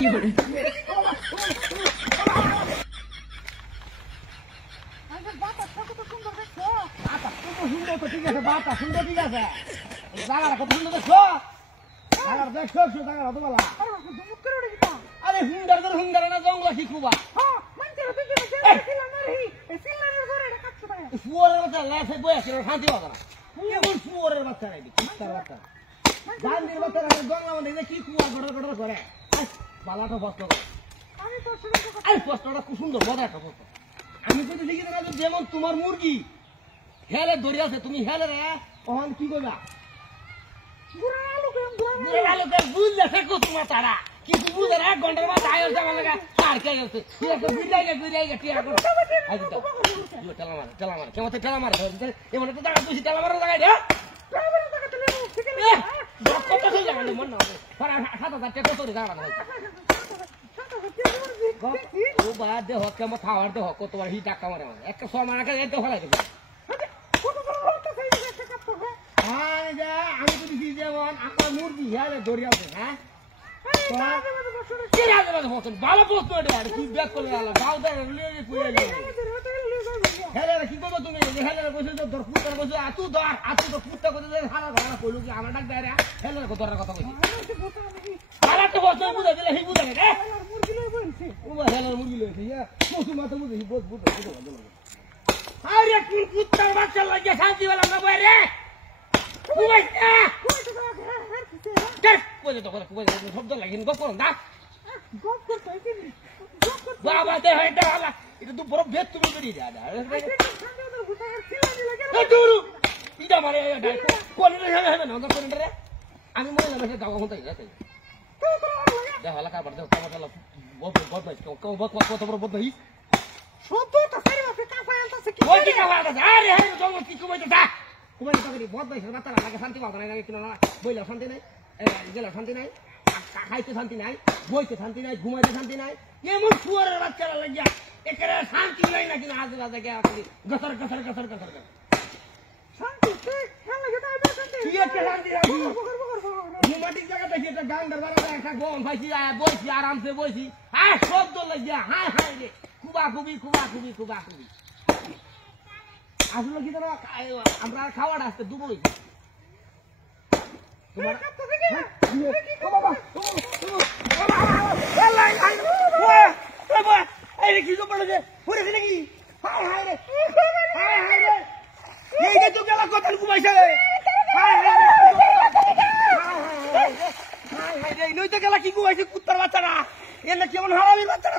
ঠিক আছে বাতা সুন্দর ঠিক আছে জায়গাটা কত সুন্দর দেখো জায়গাটা দেখছো জায়গাটা কত বলা আরে হুন্ডার না জঙ্গলা শিখুবা ফুয়ারের বাচ্চা লাফে বসে শান্তি পাবে না কেমন ফুয়ারের বাচ্চা নাই কুত্তার বাচ্চা গান্ধীর বাচ্চা গঙ্গা মধ্যে কি কুয়া গড় করে বালাটা বস্ত করে আরে বস্তাটা খুব সুন্দর মজা একটা বস্ত আমি কিন্তু লিখি না যেমন তোমার মুরগি হেলে ধরে আছে তুমি হেলে রে ওখান কি করবা বুঝলে থাকো তোমার তারা কিন্তু বুঝে না 1 ঘন্টার মাথা আয়োর যাওয়ার লাগা আর কে গেছে বিড়াইগে টিয়া করো টেলা মারে কেমন টেলা মারে এমন তো টাকা তুই টেলা মারা জায়গায় রে কত সেই জায়গা মন না 7,000 টাকা কত রে জায়গা না ও বা দেহ কেমন খাওয়ার দেহ কতবার হি টাকা মারে একটা 6 মাস আগে এত ফলাই দেব আমি তো দেখি যেমন আপনার মুরগি হেলে ধরে আছে হ্যাঁ ভালো প্রশ্ন তুই ব্যাক করলে হেলে কি করবো তুমি হেলে বসে ধর পুত্র বসে আতু ধর আতু তো পুত্র করতে হারা ধরা কইলো কি আমার ডাক দেয় হেলে ধরার কথা কইছি হারা তো বসে বুঝা দিলে হি বুঝা রে হেলের মুরগি লইছে ইয়া কসু মাথা বুঝে হি বুঝ আরে তুই পুত্র বাচ্চা লাগিয়ে শান্তি বলা না রে শব্দ লাগিন গপ করুন বাবা দে এটা তো বড় ভেদ তুমি বেরিয়ে আমি মনে লাগে গাওয়া হতে দেখা কাবার কত বড় বদ শান্তি পাবো না বইলেও শান্তি নাই গেলেও শান্তি নাই খাইতে শান্তি নাই বইতে শান্তি নাই ঘুমাইতে শান্তি নাই এমন শুয়ারের বাচ্চারা লাগিয়া একেবারে শান্তি নাই না কিনা আজ রাজা গসর ঘুমাটির জায়গা দেখি একটা গান্ডার বাড়া একটা গম পাইছি বইছি আরামসে বইছি হ্যাঁ শব্দ লাগিয়া হ্যাঁ রে খুবা খুবি আসলে কি জানো আমরা খাওয়াটা আসতে দুবো কুত্তার বাচ্চারা এনে কেমন হারামির বাচ্চারা